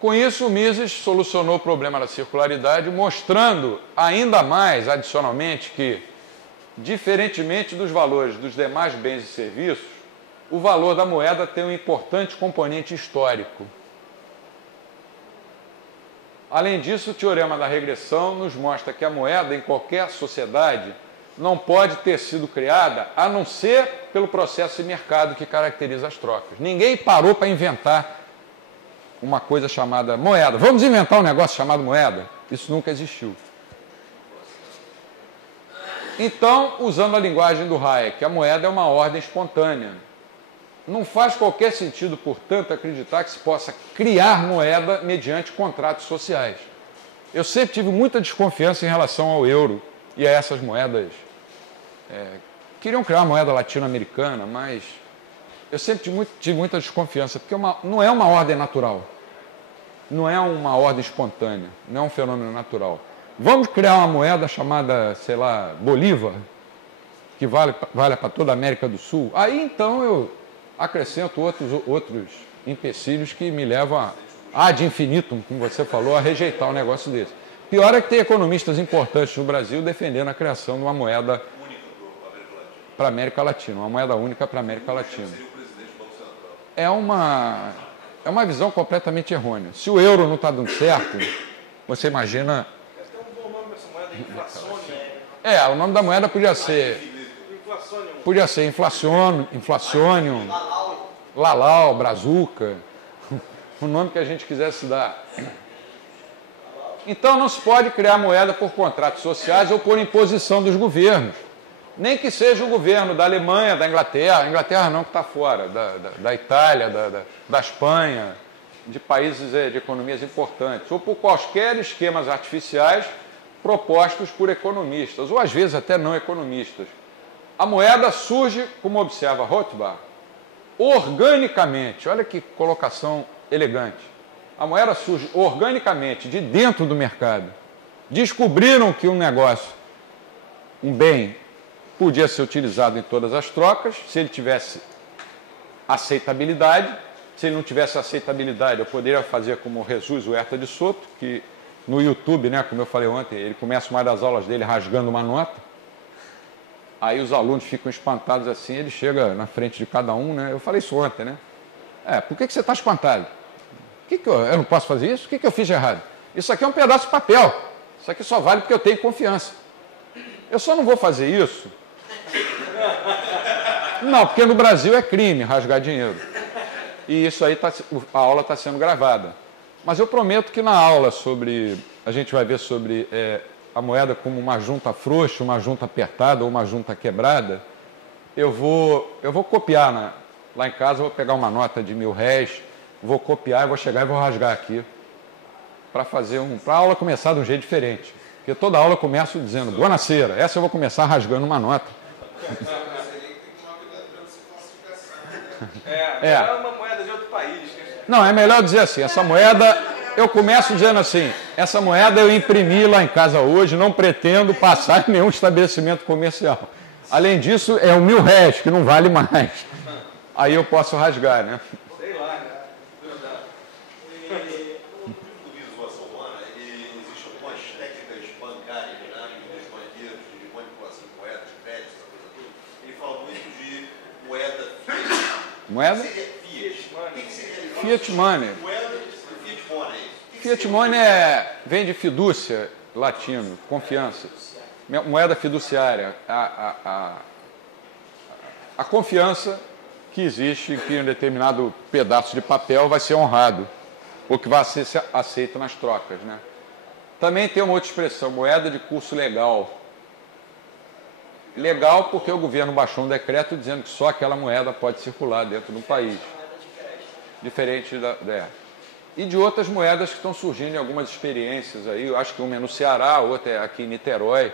Com isso, o Mises solucionou o problema da circularidade, mostrando ainda mais, adicionalmente, que, diferentemente dos valores dos demais bens e serviços, o valor da moeda tem um importante componente histórico. Além disso, o teorema da regressão nos mostra que a moeda, em qualquer sociedade, não pode ter sido criada a não ser pelo processo de mercado que caracteriza as trocas. Ninguém parou para inventar uma coisa chamada moeda. Vamos inventar um negócio chamado moeda? Isso nunca existiu. Então, usando a linguagem do Hayek, a moeda é uma ordem espontânea. Não faz qualquer sentido, portanto, acreditar que se possa criar moeda mediante contratos sociais. Eu sempre tive muita desconfiança em relação ao euro e a essas moedas. Queriam criar uma moeda latino-americana, mas eu sempre tive muita desconfiança, porque não é uma ordem natural. Não é uma ordem espontânea, não é um fenômeno natural. Vamos criar uma moeda chamada, sei lá, Bolívar, que vale para toda a América do Sul. Aí, então, eu acrescento outros empecilhos que me levam ad infinitum, como você falou, a rejeitar um negócio desse. Pior é que tem economistas importantes no Brasil defendendo a criação de uma moeda para a América Latina, uma moeda única para a América Latina. É uma visão completamente errônea. Se o euro não está dando certo, você imagina... Tem um bom nome essa moeda, o nome da moeda podia ser Inflacionium, Lalau, Brazuca, o nome que a gente quisesse dar. Então não se pode criar moeda por contratos sociais ou por imposição dos governos. Nem que seja o governo da Alemanha, da Inglaterra, a Inglaterra não, que está fora, da Itália, da Espanha, de países de economias importantes, ou por quaisquer esquemas artificiais propostos por economistas, ou às vezes até não economistas. A moeda surge, como observa Rothbard, organicamente. Olha que colocação elegante. A moeda surge organicamente, de dentro do mercado. Descobriram que um negócio, um bem, podia ser utilizado em todas as trocas, se ele tivesse aceitabilidade. Se ele não tivesse aceitabilidade, eu poderia fazer como Jesus Huerta de Soto, que no YouTube, né, como eu falei ontem, ele começa uma das aulas dele rasgando uma nota. Aí os alunos ficam espantados assim, ele chega na frente de cada um, né? Eu falei isso ontem, né? Por que você está espantado? Eu não posso fazer isso? O que eu fiz de errado? Isso aqui é um pedaço de papel. Isso aqui só vale porque eu tenho confiança. Eu só não vou fazer isso. Não, porque no Brasil é crime rasgar dinheiro. E isso aí, a aula está sendo gravada. Mas eu prometo que na aula a gente vai ver sobre a moeda como uma junta frouxa, uma junta apertada ou uma junta quebrada, eu vou copiar lá em casa, eu vou pegar uma nota de R$1.000, vou copiar e vou chegar e vou rasgar aqui para a aula começar de um jeito diferente. Porque toda aula eu começo dizendo, buonasera, essa eu vou começar rasgando uma nota. É uma moeda de outro país. Não, é melhor dizer assim, essa moeda, eu começo dizendo assim, essa moeda eu imprimi lá em casa hoje, não pretendo passar em nenhum estabelecimento comercial. Além disso, é R$1.000, que não vale mais. Aí eu posso rasgar, né? Sei lá, né? No livro do Visualização Humana, existem algumas técnicas bancárias, né, dos banqueiros, de manipulação de moedas, de crédito, essa coisa toda. Ele fala muito de moeda fiat. Moeda? Fiat. O que seria? Fiat money. Moeda fiat money. Fiat money vem de fidúcia, latino, confiança. Moeda fiduciária. A confiança que existe em que um determinado pedaço de papel vai ser honrado, ou que vai ser aceito nas trocas, né? Também tem uma outra expressão, moeda de curso legal. Legal porque o governo baixou um decreto dizendo que só aquela moeda pode circular dentro do país. Diferente e de outras moedas que estão surgindo em algumas experiências aí, eu acho que uma é no Ceará, outra é aqui em Niterói,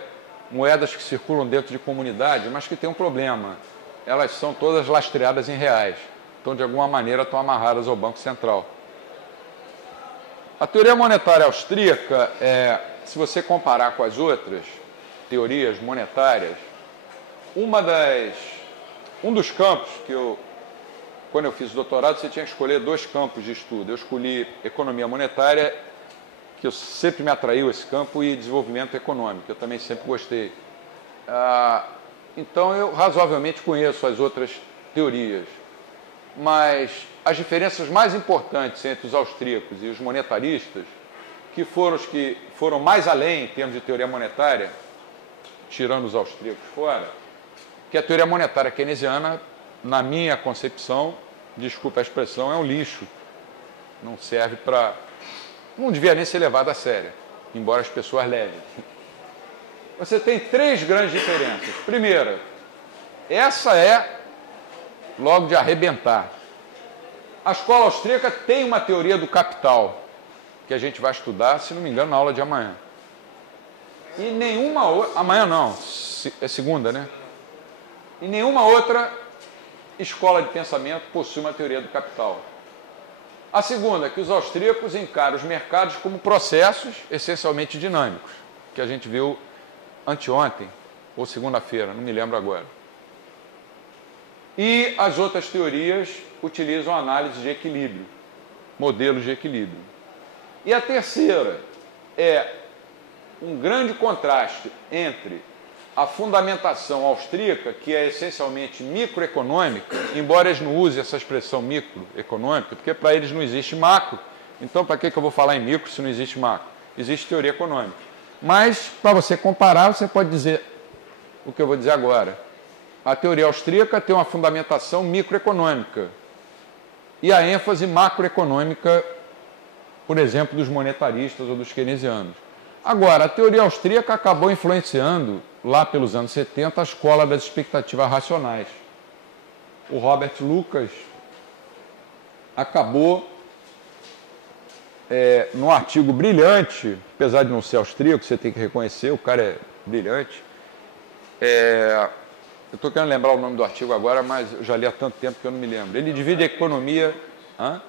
moedas que circulam dentro de comunidade, mas que tem um problema. Elas são todas lastreadas em reais. Então, de alguma maneira, estão amarradas ao Banco Central. A teoria monetária austríaca, se você comparar com as outras teorias monetárias, um dos campos que eu quando eu fiz o doutorado, você tinha que escolher 2 campos de estudo. Eu escolhi economia monetária, que eu sempre me atraiu esse campo, e desenvolvimento econômico, eu também sempre gostei. Então, eu razoavelmente conheço as outras teorias, mas as diferenças mais importantes entre os austríacos e os monetaristas, que foram os que foram mais além em termos de teoria monetária, tirando os austríacos fora, que a teoria monetária keynesiana, na minha concepção, desculpa a expressão, é um lixo. Não serve para... Não devia nem ser levado a sério, embora as pessoas levem. Você tem 3 grandes diferenças. Primeira, essa é logo de arrebentar. A escola austríaca tem uma teoria do capital, que a gente vai estudar, se não me engano, na aula de amanhã. E nenhuma outra... Amanhã não, é segunda, né? E nenhuma outra escola de pensamento possui uma teoria do capital. A segunda é que os austríacos encaram os mercados como processos essencialmente dinâmicos, que a gente viu anteontem, ou segunda-feira, não me lembro agora. E as outras teorias utilizam análise de equilíbrio, modelos de equilíbrio. E a terceira é um grande contraste entre a fundamentação austríaca, que é essencialmente microeconômica, embora eles não usem essa expressão microeconômica, porque para eles não existe macro. Então, para que eu vou falar em micro se não existe macro? Existe teoria econômica. Mas, para você comparar, você pode dizer o que eu vou dizer agora. A teoria austríaca tem uma fundamentação microeconômica e a ênfase macroeconômica, por exemplo, dos monetaristas ou dos keynesianos. Agora, a teoria austríaca acabou influenciando, lá pelos anos 70, a escola das expectativas racionais. O Robert Lucas acabou, num artigo brilhante, apesar de não ser austríaco, você tem que reconhecer, o cara é brilhante. Eu estou querendo lembrar o nome do artigo agora, mas eu já li há tanto tempo que eu não me lembro. Ele divide a economia... Hã?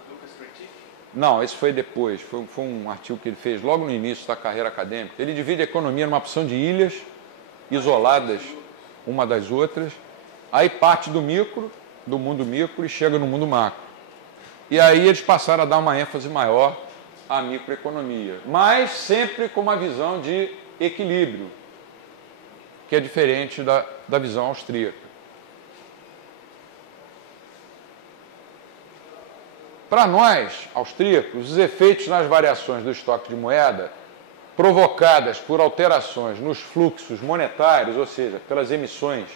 Não, esse foi depois, foi um artigo que ele fez logo no início da carreira acadêmica. Ele divide a economia numa opção de ilhas isoladas uma das outras, aí parte do mundo micro, e chega no mundo macro. E aí eles passaram a dar uma ênfase maior à microeconomia, mas sempre com uma visão de equilíbrio, que é diferente da visão austríaca. Para nós, austríacos, os efeitos nas variações do estoque de moeda, provocadas por alterações nos fluxos monetários, ou seja, pelas emissões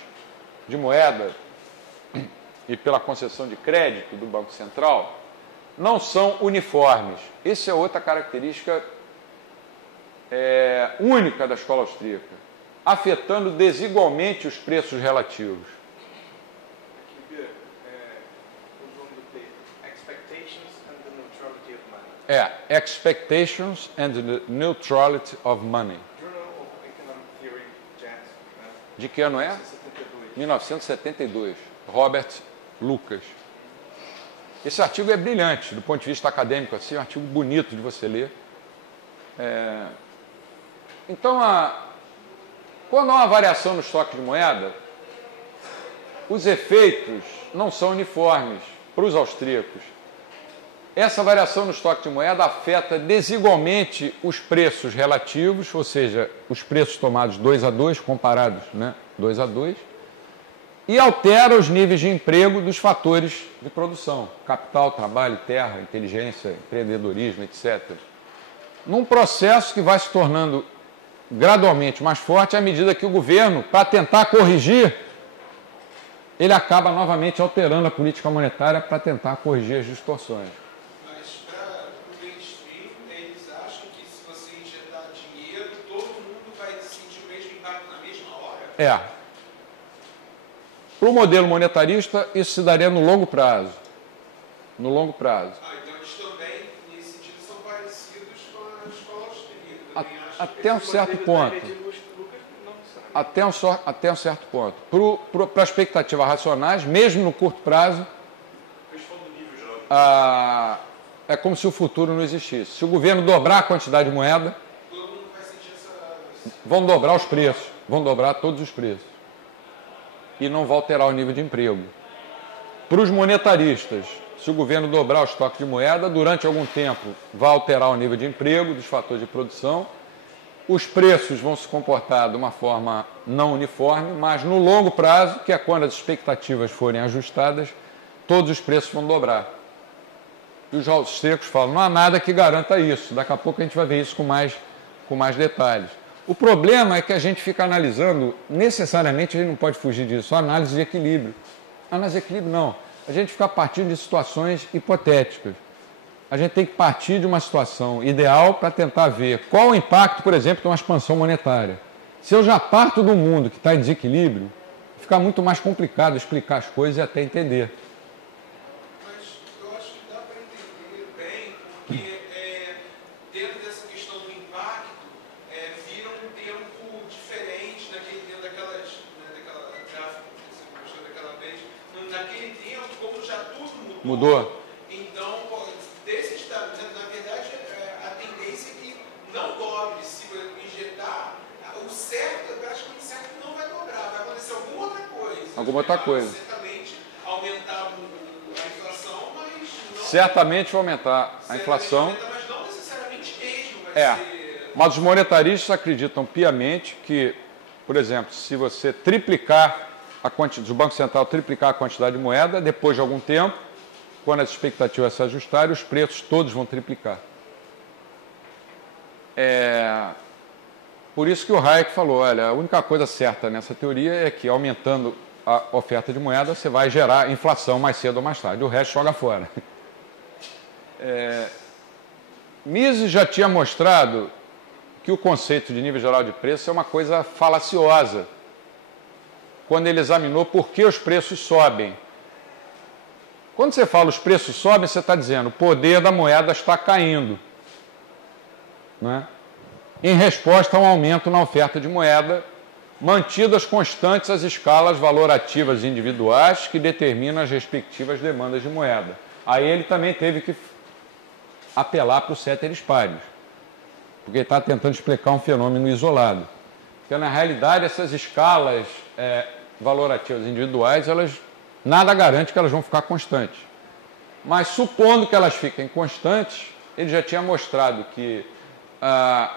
de moeda e pela concessão de crédito do Banco Central, não são uniformes. Essa é outra característica única da escola austríaca, afetando desigualmente os preços relativos. Expectations and the Neutrality of Money. Journal of Economic Theory, Jazz. De que ano é? 1972. Robert Lucas. Esse artigo é brilhante, do ponto de vista acadêmico, assim, é um artigo bonito de você ler. Então, quando há uma variação no estoque de moeda, os efeitos não são uniformes para os austríacos. Essa variação no estoque de moeda afeta desigualmente os preços relativos, ou seja, os preços tomados 2 a 2, comparados, 2 a 2, e altera os níveis de emprego dos fatores de produção, capital, trabalho, terra, inteligência, empreendedorismo, etc. Num processo que vai se tornando gradualmente mais forte à medida que o governo, para tentar corrigir, ele acaba novamente alterando a política monetária para tentar corrigir as distorções. Para o modelo monetarista, isso se daria no longo prazo. No longo prazo. Então eles também, nesse sentido, são parecidos com a escola austríaca. Até um certo ponto. Até um certo ponto. Para expectativas racionais, mesmo no curto prazo, é como se o futuro não existisse. Se o governo dobrar a quantidade de moeda, todo mundo vai sentir vão dobrar os preços, vão dobrar todos os preços. E não vai alterar o nível de emprego. para os monetaristas, se o governo dobrar o estoque de moeda, durante algum tempo vai alterar o nível de emprego, dos fatores de produção, os preços vão se comportar de uma forma não uniforme, mas no longo prazo, que é quando as expectativas forem ajustadas, todos os preços vão dobrar. E os austríacos falam, não há nada que garanta isso. Daqui a pouco a gente vai ver isso com mais detalhes. O problema é que a gente fica analisando, necessariamente a gente não pode fugir disso, a análise de equilíbrio. Análise de equilíbrio não. A gente fica partindo de situações hipotéticas. A gente tem que partir de uma situação ideal para tentar ver qual o impacto, por exemplo, de uma expansão monetária. Se eu já parto do mundo que está em desequilíbrio, fica muito mais complicado explicar as coisas e até entender. Mas eu acho que dá para entender bem, porque dentro dessa questão do impacto, vira um tempo diferente dentro daquela gráfica que você mostrou daquela vez. Naquele tempo, como já tudo mudou. Então, na verdade, a tendência é que não dobre. Se injetar, o certo, praticamente certo, não vai dobrar. Vai acontecer alguma outra coisa. Alguma outra coisa. Certamente aumentar a inflação, mas não... Certamente vai aumentar a inflação. Mas não necessariamente mesmo vai ser... Mas os monetaristas acreditam piamente que, por exemplo, se você triplicar o Banco Central triplicar a quantidade de moeda, depois de algum tempo, quando as expectativas se ajustaram, os preços todos vão triplicar. Por isso que o Hayek falou, olha, a única coisa certa nessa teoria é que aumentando a oferta de moeda, você vai gerar inflação mais cedo ou mais tarde, o resto joga fora. Mises já tinha mostrado que o conceito de nível geral de preço é uma coisa falaciosa, quando ele examinou por que os preços sobem. Quando você fala os preços sobem, você está dizendo o poder da moeda está caindo, né? Em resposta a um aumento na oferta de moeda, mantidas constantes as escalas valorativas individuais que determinam as respectivas demandas de moeda. Aí ele também teve que apelar para o ceteris paribus, porque ele está tentando explicar um fenômeno isolado. Porque, na realidade, essas escalas valorativas individuais, nada garante que elas vão ficar constantes. Mas, supondo que elas fiquem constantes, ele já tinha mostrado que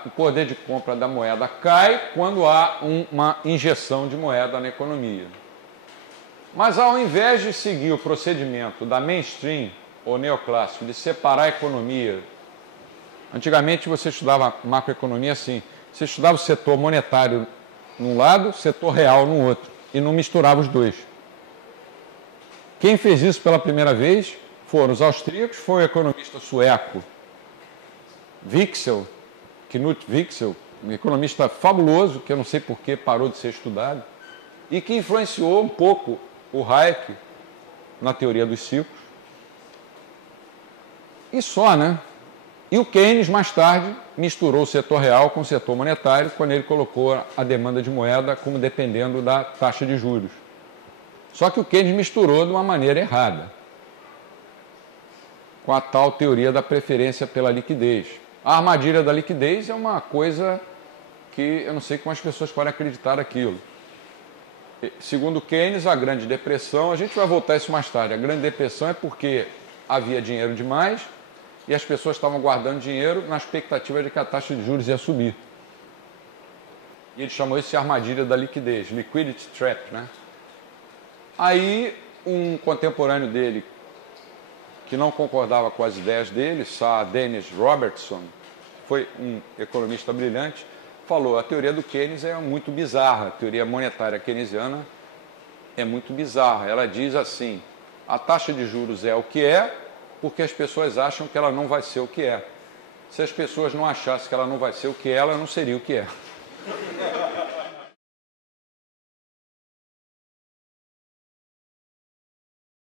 o poder de compra da moeda cai quando há uma injeção de moeda na economia. Mas, ao invés de seguir o procedimento da mainstream, ou neoclássico, de separar a economia, antigamente você estudava macroeconomia assim, você estudava o setor monetário num lado, o setor real no outro, e não misturava os dois. Quem fez isso pela primeira vez foram os austríacos, foi o economista sueco Wicksell, Knut Wicksell, um economista fabuloso, que eu não sei por que parou de ser estudado, e que influenciou um pouco o Hayek na teoria dos ciclos. E só, né? E o Keynes, mais tarde, misturou o setor real com o setor monetário, quando ele colocou a demanda de moeda como dependendo da taxa de juros. Só que o Keynes misturou de uma maneira errada, com a tal teoria da preferência pela liquidez. A armadilha da liquidez é uma coisa que eu não sei como as pessoas podem acreditar naquilo. Segundo Keynes, a Grande Depressão, a gente vai voltar a isso mais tarde, a Grande Depressão é porque havia dinheiro demais e as pessoas estavam guardando dinheiro na expectativa de que a taxa de juros ia subir. E ele chamou isso de armadilha da liquidez, liquidity trap, né? Aí, um contemporâneo dele, que não concordava com as ideias dele, Sir Dennis Robertson, foi um economista brilhante, falou, a teoria do Keynes é muito bizarra, a teoria monetária keynesiana é muito bizarra. Ela diz assim, a taxa de juros é o que é, porque as pessoas acham que ela não vai ser o que é. Se as pessoas não achassem que ela não vai ser o que é, ela não seria o que é.